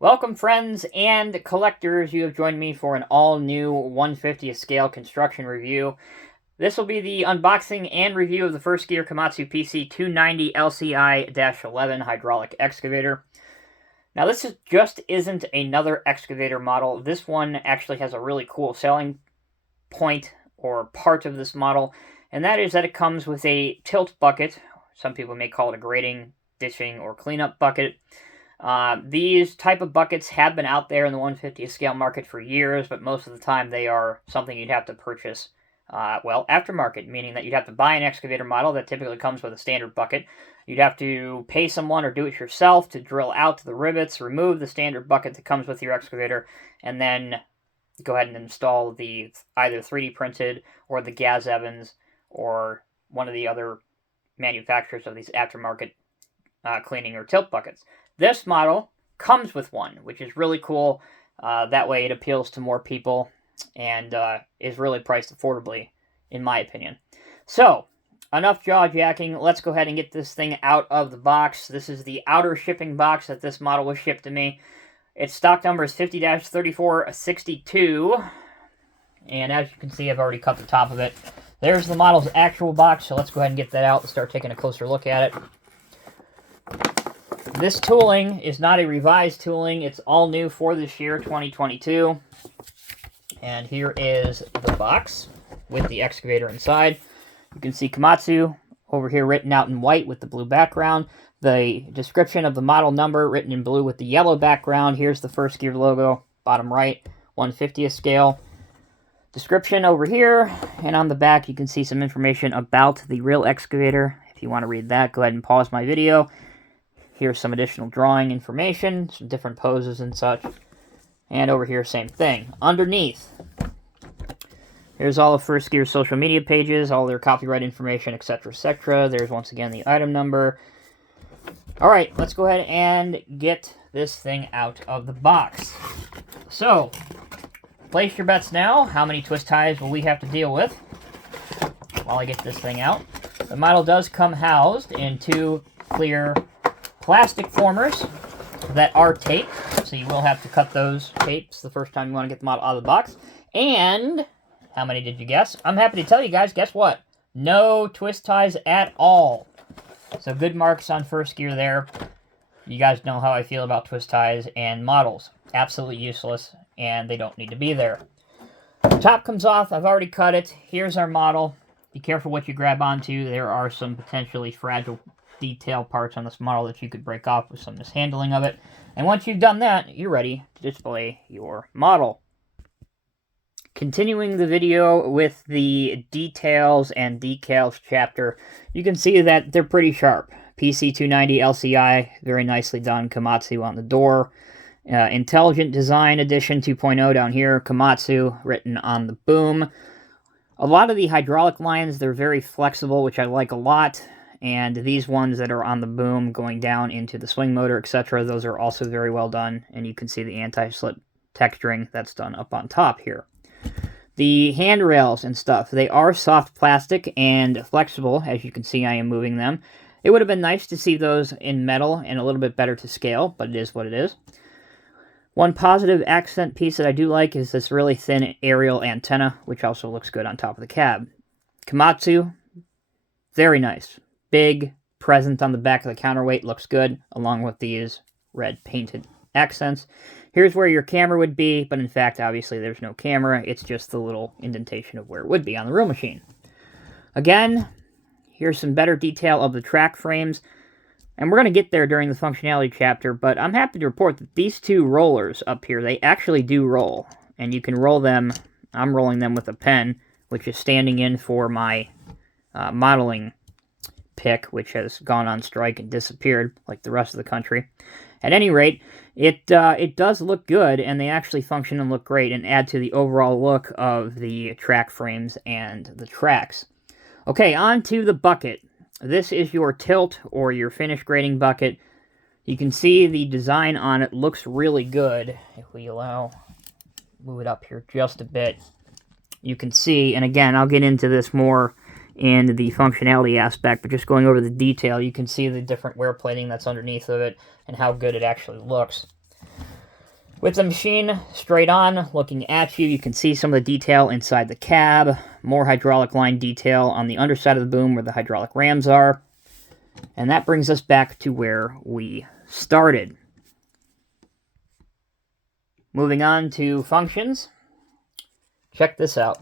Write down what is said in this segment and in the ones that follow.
Welcome, friends and collectors. You have joined me for an all-new 1/50th scale construction review. This will be the unboxing and review of the first gear Komatsu PC290LCi-11 hydraulic excavator. Now, this just isn't another excavator model. This one actually has a really cool selling point or part of this model, and that is that it comes with a tilt bucket. Some people may call it a grading, ditching, or cleanup bucket. These type of buckets have been out there in the 1/50th scale market for years, but most of the time they are something you'd have to purchase, aftermarket, meaning that you'd have to buy an excavator model that typically comes with a standard bucket. You'd have to pay someone or do it yourself to drill out the rivets, remove the standard bucket that comes with your excavator, and then go ahead and install the either 3D printed or the Gaz Evans or one of the other manufacturers of these aftermarket cleaning or tilt buckets. This model comes with one, which is really cool. That way it appeals to more people and is really priced affordably, in my opinion. So, enough jaw-jacking. Let's go ahead and get this thing out of the box. This is the outer shipping box that this model was shipped to me. Its stock number is 50-3462. And as you can see, I've already cut the top of it. There's the model's actual box, so let's go ahead and get that out and start taking a closer look at it. This tooling is not a revised tooling. It's all new for this year, 2022. And here is the box with the excavator inside. You can see Komatsu over here written out in white with the blue background. The description of the model number written in blue with the yellow background. Here's the first gear logo, bottom right, 1/50th scale. Description over here, and on the back you can see some information about the real excavator. If you want to read that, go ahead and pause my video. Here's some additional drawing information, some different poses and such. And over here, same thing. Underneath, here's all of First Gear's social media pages, all their copyright information, etc., etc. There's once again the item number. All right, let's go ahead and get this thing out of the box. So, place your bets now. How many twist ties will we have to deal with while I get this thing out? The model does come housed in two clear plastic formers that are taped, so you will have to cut those tapes the first time you want to get the model out of the box. And how many did you guess? I'm happy to tell you guys, guess what? No twist ties at all. So good marks on First Gear there. You guys know how I feel about twist ties and models. Absolutely useless, and they don't need to be there. The top comes off. I've already cut it. Here's our model. Be careful what you grab onto. There are some potentially fragile detail parts on this model that you could break off with some mishandling of it. And once you've done that, you're ready to display your model. Continuing the video with the details and decals chapter, you can see that they're pretty sharp. PC290LCi, very nicely done. Komatsu on the door. Intelligent Design Edition 2.0 down here. Komatsu written on the boom. A lot of the hydraulic lines, they're very flexible, which I like a lot. And these ones that are on the boom going down into the swing motor, etc., those are also very well done. And you can see the anti-slip texturing that's done up on top here. The handrails and stuff, they are soft plastic and flexible. As you can see, I am moving them. It would have been nice to see those in metal and a little bit better to scale, but it is what it is. One positive accent piece that I do like is this really thin aerial antenna, which also looks good on top of the cab. Komatsu, very nice. Big present on the back of the counterweight, looks good, along with these red painted accents. Here's where your camera would be, but in fact, obviously, there's no camera. It's just the little indentation of where it would be on the real machine. Again, here's some better detail of the track frames, and we're going to get there during the functionality chapter, but I'm happy to report that these two rollers up here, they actually do roll, and you can roll them. I'm rolling them with a pen, which is standing in for my modeling pick, which has gone on strike and disappeared like the rest of the country. At any rate, it does look good, and they actually function and look great and add to the overall look of the track frames and the tracks. Okay, on to the bucket. This is your tilt or your finish grading bucket. You can see the design on it looks really good. If we move it up here just a bit, you can see, and again, I'll get into this more in the functionality aspect, but just going over the detail, you can see the different wear plating that's underneath of it and how good it actually looks. With the machine straight on, looking at you, you can see some of the detail inside the cab, more hydraulic line detail on the underside of the boom where the hydraulic rams are. And that brings us back to where we started. Moving on to functions. Check this out.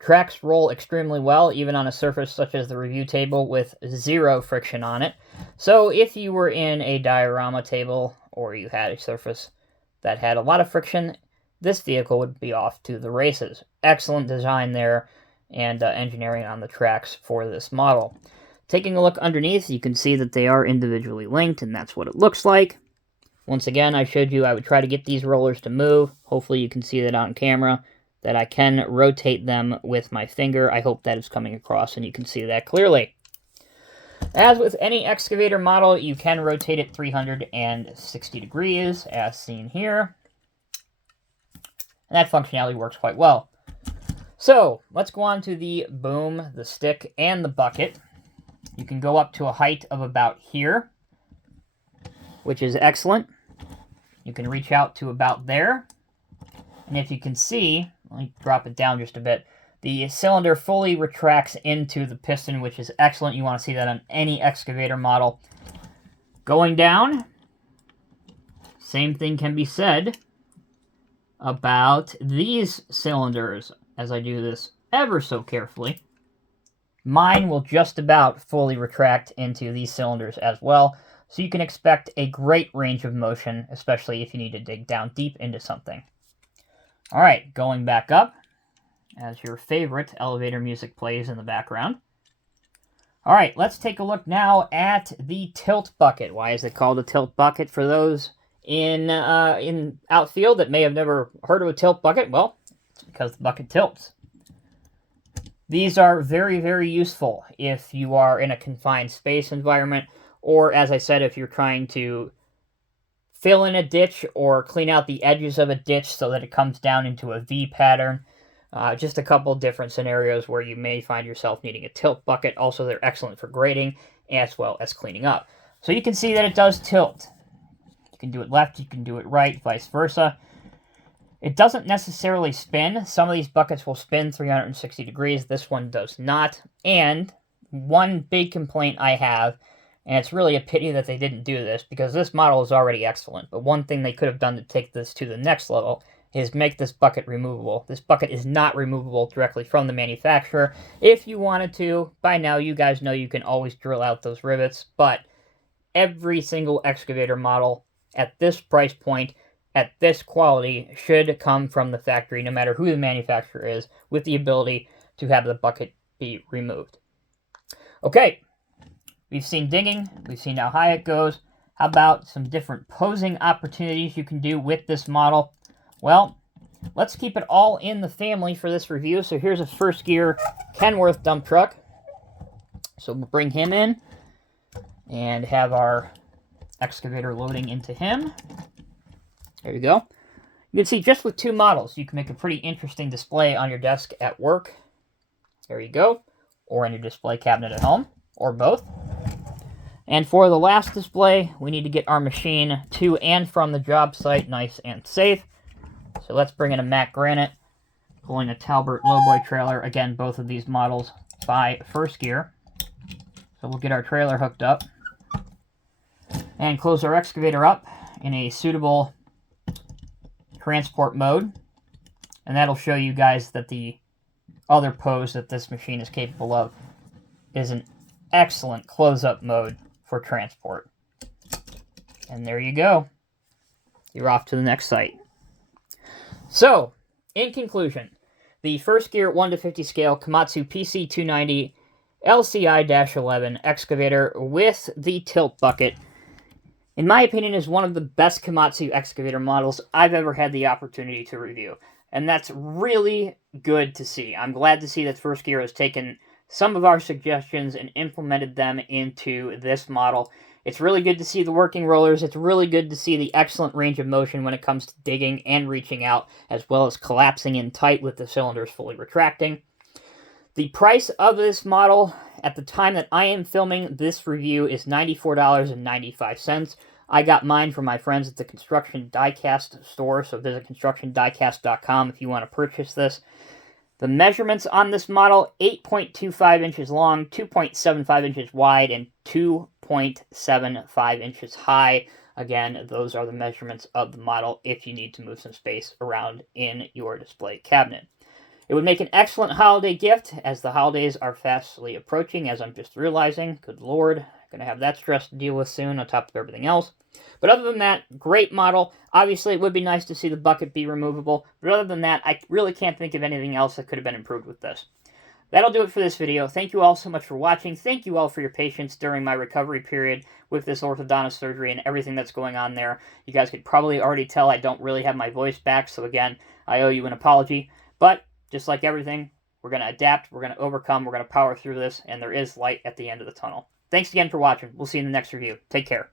Tracks roll extremely well, even on a surface such as the review table with 0 friction on it. So if you were in a diorama table or you had a surface that had a lot of friction, this vehicle would be off to the races. Excellent design there and engineering on the tracks for this model. Taking a look underneath, you can see that they are individually linked, and that's what it looks like. Once again, I showed you I would try to get these rollers to move. Hopefully you can see that on camera, that I can rotate them with my finger. I hope that is coming across and you can see that clearly. As with any excavator model, you can rotate it 360 degrees, as seen here. And that functionality works quite well. So, let's go on to the boom, the stick, and the bucket. You can go up to a height of about here, which is excellent. You can reach out to about there. And if you can see, let me drop it down just a bit, the cylinder fully retracts into the piston, which is excellent. You want to see that on any excavator model. Going down, same thing can be said about these cylinders. As I do this ever so carefully, mine will just about fully retract into these cylinders as well. So you can expect a great range of motion, especially if you need to dig down deep into something. All right, going back up, as your favorite elevator music plays in the background. All right, let's take a look now at the tilt bucket. Why is it called a tilt bucket? For those in outfield that may have never heard of a tilt bucket, well, it's because the bucket tilts. These are very, very useful if you are in a confined space environment, or as I said, if you're trying to fill in a ditch or clean out the edges of a ditch so that it comes down into a V pattern. Just a couple different scenarios where you may find yourself needing a tilt bucket. Also, they're excellent for grading as well as cleaning up. So you can see that it does tilt. You can do it left, you can do it right, vice versa. It doesn't necessarily spin. Some of these buckets will spin 360 degrees. This one does not. And one big complaint I have, and it's really a pity that they didn't do this, because this model is already excellent. But one thing they could have done to take this to the next level is make this bucket removable. This bucket is not removable directly from the manufacturer. If you wanted to, by now you guys know you can always drill out those rivets. But every single excavator model at this price point, at this quality, should come from the factory, no matter who the manufacturer is, with the ability to have the bucket be removed. Okay. We've seen digging, we've seen how high it goes. How about some different posing opportunities you can do with this model? Well, let's keep it all in the family for this review. So here's a first gear Kenworth dump truck. So we'll bring him in and have our excavator loading into him. There you go. You can see just with two models, you can make a pretty interesting display on your desk at work. There you go. Or in your display cabinet at home, or both. And for the last display, we need to get our machine to and from the job site nice and safe. So let's bring in a Mack Granite, pulling a Talbert Lowboy trailer. Again, both of these models by First Gear. So we'll get our trailer hooked up and close our excavator up in a suitable transport mode. And that'll show you guys that the other pose that this machine is capable of is an excellent close-up mode for transport. And there you go. You're off to the next site. So, in conclusion, the First Gear 1 to 50 scale Komatsu PC290LCi-11 excavator with the tilt bucket, in my opinion, is one of the best Komatsu excavator models I've ever had the opportunity to review. And that's really good to see. I'm glad to see that First Gear has taken some of our suggestions and implemented them into this model. It's really good to see the working rollers. It's really good to see the excellent range of motion when it comes to digging and reaching out, as well as collapsing in tight with the cylinders fully retracting. The price of this model at the time that I am filming this review is $94.95. I got mine from my friends at the Construction Diecast store, so visit constructiondiecast.com if you want to purchase this. The measurements on this model, 8.25 inches long, 2.75 inches wide, and 2.75 inches high. Again, those are the measurements of the model if you need to move some space around in your display cabinet. It would make an excellent holiday gift, as the holidays are fastly approaching, as I'm just realizing. Good Lord, going to have that stress to deal with soon on top of everything else. But other than that, great model. Obviously, it would be nice to see the bucket be removable, but other than that, I really can't think of anything else that could have been improved with this. That'll do it for this video. Thank you all so much for watching. Thank you all for your patience during my recovery period with this orthodontist surgery and everything that's going on there. You guys could probably already tell I don't really have my voice back, so again, I owe you an apology. But just like everything, we're going to adapt, we're going to overcome, we're going to power through this, and there is light at the end of the tunnel. Thanks again for watching. We'll see you in the next review. Take care.